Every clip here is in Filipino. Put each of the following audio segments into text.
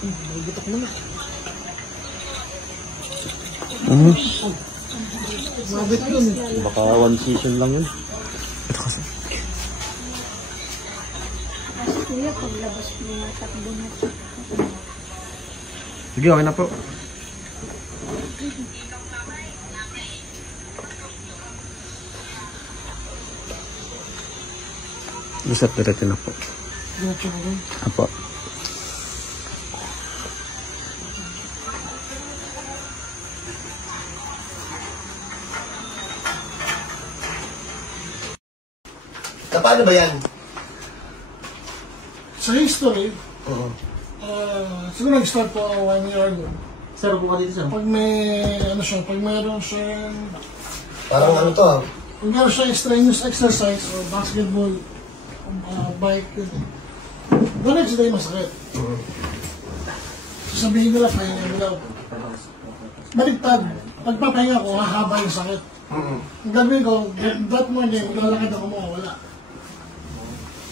Nagugutok naman. Mabit yun. Baka one season lang yun. Ito kasi. Kuya, paglabas mo na takbo na. Sige, okay na po. Reset direct na po. Apo. Paano ba yan? Sa history, siguro nag-start po 1 year ago. Sir, buka dito sir. Pag may, ano siya, pag mayroon siyang, Parang ano to ah. pag mayroon siyang strenuous exercise o basketball, bike, the next day masakit. Sasabihin nila, pahinga mo daw. Baligtad, pagpapahinga ko, hahaba yung sakit. Ang gagawin ko, that morning, maglalakad ako mawawala.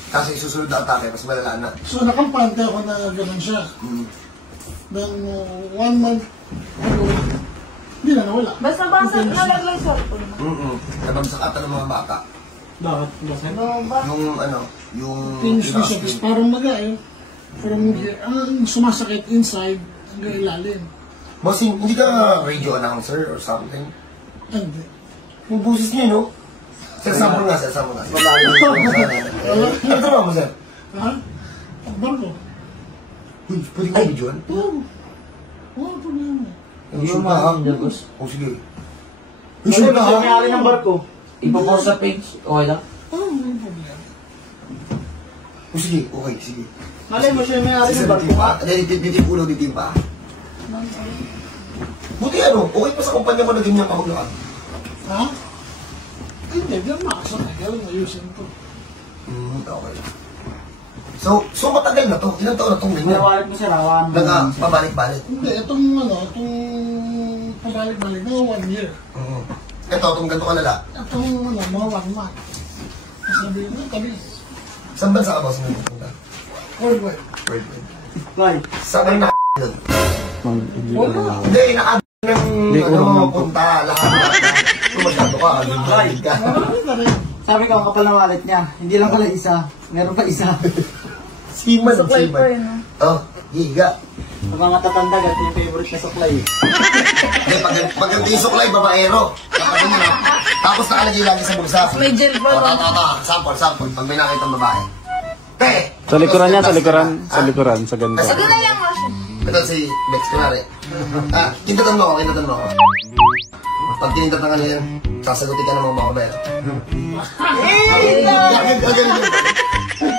Kasi susunod na atake, mas malala na. So nakampante ako na gano'n siya. Then 1 month ago, hindi na nawala. Basta-basta nalagay sa cellphone. Nabagsak ata ng mga bata. Bakit? Basta? Yung ano, yung... Finish na siya, tapos parang maga eh. From here, ang sumasakit inside, hanggang ilalim. Boss, hindi ka radio announcer or something? Hindi. Yung busis niya, no? Sir, sample nga, sir, sample nga. Ano trabaho mo, sir? Ha? Barko? Uy, pwede ka video? Oo. Oo, problema. Yung mahang, boss. O, sige. Yung Sir, shoot na, ha? may-ari ng barko. Ipapost sa page. Okay lang? Oo, may problema. O, sige, okay, sige. Malay mo siya may-ari ng barko. Dito yung ulo, dito yung paa. Buti ano, okay pa sa kumpanya mo na ganyan ka maglakad. Ha? Hindi, di naman makasakay. Gawin mo, ayusin ko. Okay. So matagal na to. Ilang taon na itong ganyan? Nawalit mo sir, awan. Pabalik-balik. Hindi, itong pabalik-balik na 1 year. Ito, itong ganito kalala. Itong mga 1 month. Sabihin mo, tabi. Saan bansa ka ba sa nagpupunta? Worldwide. Right. Saan kayo doon? Wala. Hindi, ng punta. Lahat. Kung masyado ka, Right. Marami na rin. Sabi ko, ang kapal na wallet niya. Hindi lang pala isa. Meron pa isa. Siman. Oh, higa. Ang mga tatandag at yung favorite na suklay. Hindi, pag ganito yung suklay, babaero. Tapos nakalagay lagi sa bulsa. May gel pa. Sample. Pag may nakita ang babae. Te! Sa likuran niya, sa likuran, sa ganda. Sige na lang, Roshan. Ito si Bex, kunwari. Kintatan mo ako. Pag kinintatan ka na yan, sasagutin ka ng mga babae.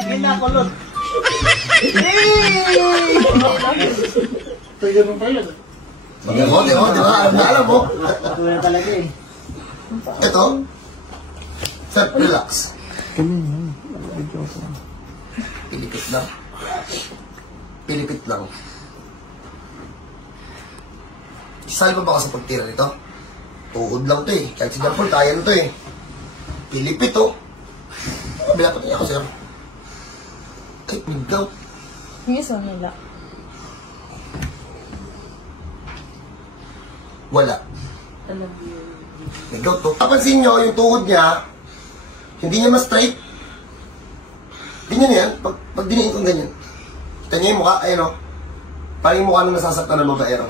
Ginakulot. Pwede mo pa yun. Di ba? Alam mo. Ito na talaga eh. Ito. Sir, relax. Pilipit lang. Isali pa ba kasi pagtira nito? Tuhod lang to eh. Kahit si John Paul, kaya na to eh. Pilipit oh. Bilapat niya ako, sir. Ay, mingaw. Yung isa nila. Wala. Mingaw to. Kapansin nyo, yung tuhod niya, hindi niya ma-straight. Ganyan yan. Pag diniin kong ganyan. Kita niya yung mukha, ayun o. Parang yung mukha nung nasasaktan ng babaero.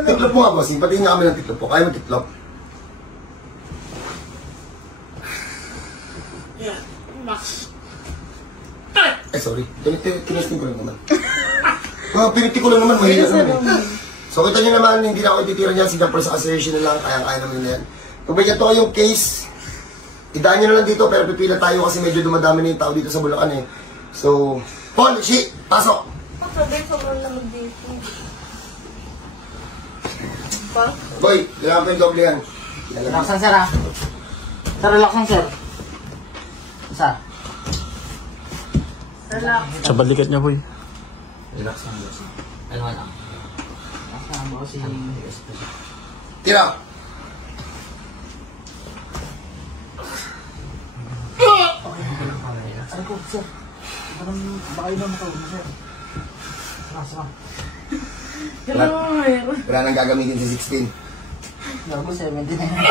Tiklop mo nga, bossing. Patingin nga kami ng tiklop po. Kaya mo tiklop? Yeah. Max. Ay, sorry. Tinesting ko lang naman. Piniti ko lang naman. Mahina naman. So, kita nyo naman, hindi na ako ititira niyan. Singapore sa assertion na lang. Kaya naman na yan. Kung ba ito yung case, idaan nyo na lang dito. Pero pipila tayo kasi medyo dumadami na yung tao dito sa Bulacan eh. So, Paul, pasok! Sabi, sobrang lamig dito. Pa? Boy, kailangan pa yung doble yan. Relaxan sir ah. Sir, relaxan sir. Isa. Relax. Sa balikat niya, boy. Relax lang, boss. Ano lang. Relaxan mo si... Tira! Ay ko, sir. Baka yun ang matawag na sir. Nasa. Wala nang gagamitin si 16. Gago, 70 na yan.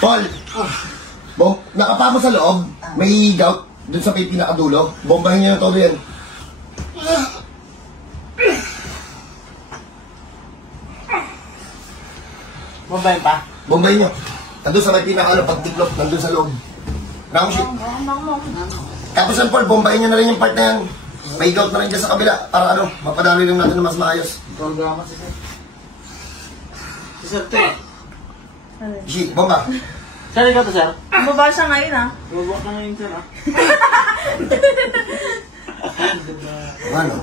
Paul! Nakapa mo sa loob, may gout dun sa may pinakadulo. Bombahin niyo na todo yan. Bombayin pa? Bombahin niyo. Nandun sa may pinakalo, pagtiklop, nandun sa loob. Round shit. Tapos yan, Paul, bombahin niyo na rin yung part na yan. May gout na rin dyan sa kabila para ano, mapadaloy lang natin na mas maayos. Programa si sir. Si sir to eh. Shit, bomba. Sir, ikaw to sir. Bumaba siya ngayon ah. Bumaba ka ngayon sir ah. Ano?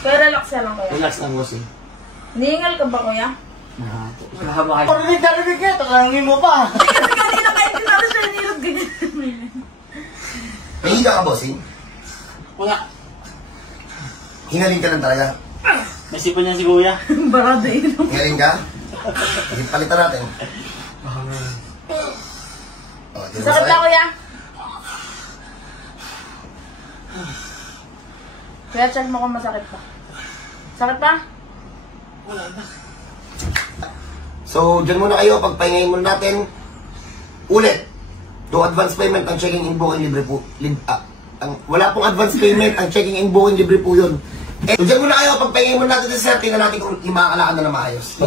Kaya relax ka lang kuya. Relax lang boss eh. Nihingal ka ba kuya? Mahaba kayo. Parinig ka, takalangin mo pa. Kanina kayo tinalo siya nilog ganyan. May higa ka, bossing? Wala. Hingaling ka lang talaga. May sipon niya si kuya. Barado ilong. Hingaling ka? Sige, palitan natin. Oh, di ba Sakit na kuya. Kaya check mo kung masakit pa. Sakit pa? So, dyan muna kayo. Pagpahingayin muna natin. Ulit. Do advance payment ang checking in booking libre po. Wala pong advance payment ang checking in booking libre po yun. So, dyan muna kayo. Pagpahingayin muna natin sa sir. Tingnan natin kung imakakalaan na maayos.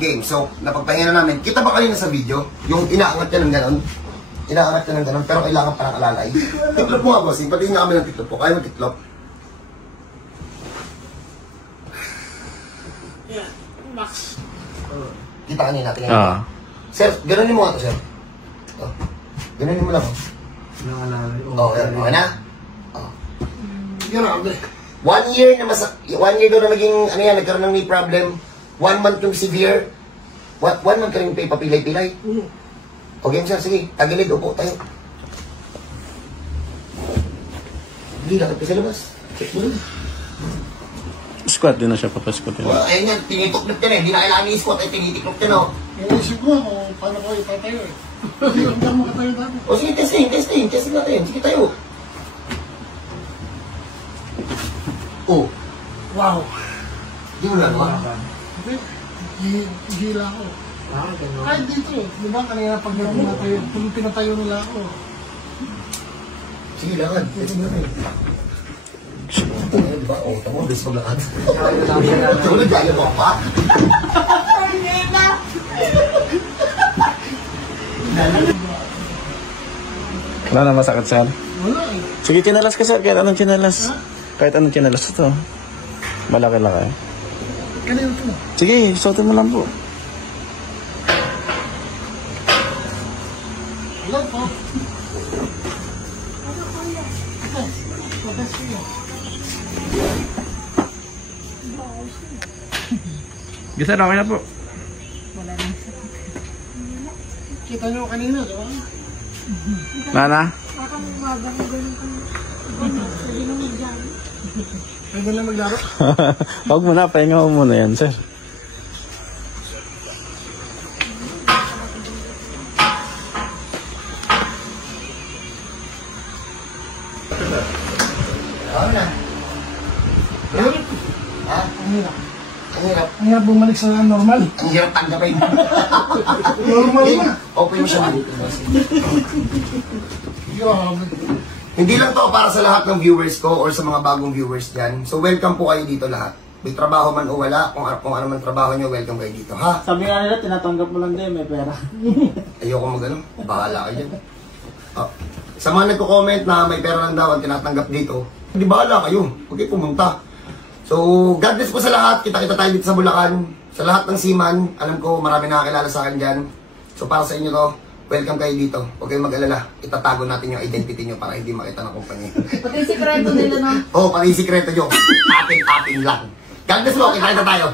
Game. So, napagpahinga na namin. Kita ba kanina sa video? Yung inaangat niya ng ganon? Inaangat niya ng ganon, pero kailangan parang alalay. Tiklop mo nga, bossing. Pati nga kami ng tiklop po. Kaya mo tiklop. Max. Kita kanina. Tingnan mo. Sir, ganonin mo nga to, sir. Oh. Ganonin mo lang. Oh, okay na? Oh. Grabe. 1 year na 1 year daw na naging, ano yan, nagkaroon ng knee problem. 1 month yung severe. 1 month ka rin papilay-pilay. Okay, sir, sige. Tagilid, upo tayo. Hindi, lakad ka sa labas. Check mo rin. Squat din na siya, papasquat din. Well, ayun yan, tinitiklop yan eh. Hindi na kailangan i-squat, ay tinitiklop yan oh. Inisip ko kung paano ko ipatayo eh. Hindi ko na makatayo dati. O sige, testing natin. Sige tayo. Oh, Wow. di mo na naman. Hindi. Gila ako. Kahit dito, di ba kanina pag pinatayo nila ako. Sige, lakad. Testing natin. Ano ba? Oh, tamo, best maglakad. Ito na, gaya mo pa. Wala na masakit, sir. Wala eh. Sige, chinalas ka, sir. Kahit anong chinalas. Kahit anong chinalas ito. Malaki-laki. Kanina ito na. Sige, suotin mo lang po. Wala po. Ito. Protest ko. Sir, okay na po. Kita nyo kanina, di ba? Nana? Pwede na maglaro. Huwag mo na, pahinga mo muna yan, sir. Ano na? Ha? Ang hirap. Ang hirap. Ang hirap bumalik sa normal. Ang hirap tanggapin. Normal na. Okay mo siya dito. Grabe. Hindi lang to para sa lahat ng viewers ko or sa mga bagong viewers dyan. So welcome po kayo dito lahat. May trabaho man o wala, kung ano man trabaho nyo, welcome kayo dito, ha? Sabi nga nila, tinatanggap mo lang din, may pera. Ayoko mag-ano, bahala kayo dyan. Oh. Sa mga nagko-comment na may pera lang daw ang tinatanggap dito, hindi bahala kayo, huwag kayo pumunta. So, God bless po sa lahat, kita-kita tayo dito sa Bulacan. Sa lahat ng seaman, alam ko marami nakakilala sa akin dyan. So para sa inyo to, welcome kayo dito. Huwag kayong mag-alala, itatago natin yung identity nyo para hindi makita ng kumpanya. Pati sikreto nila no? Oo, pati yung sikreto nyo, atin-atin lang. God bless mo, kita tayo.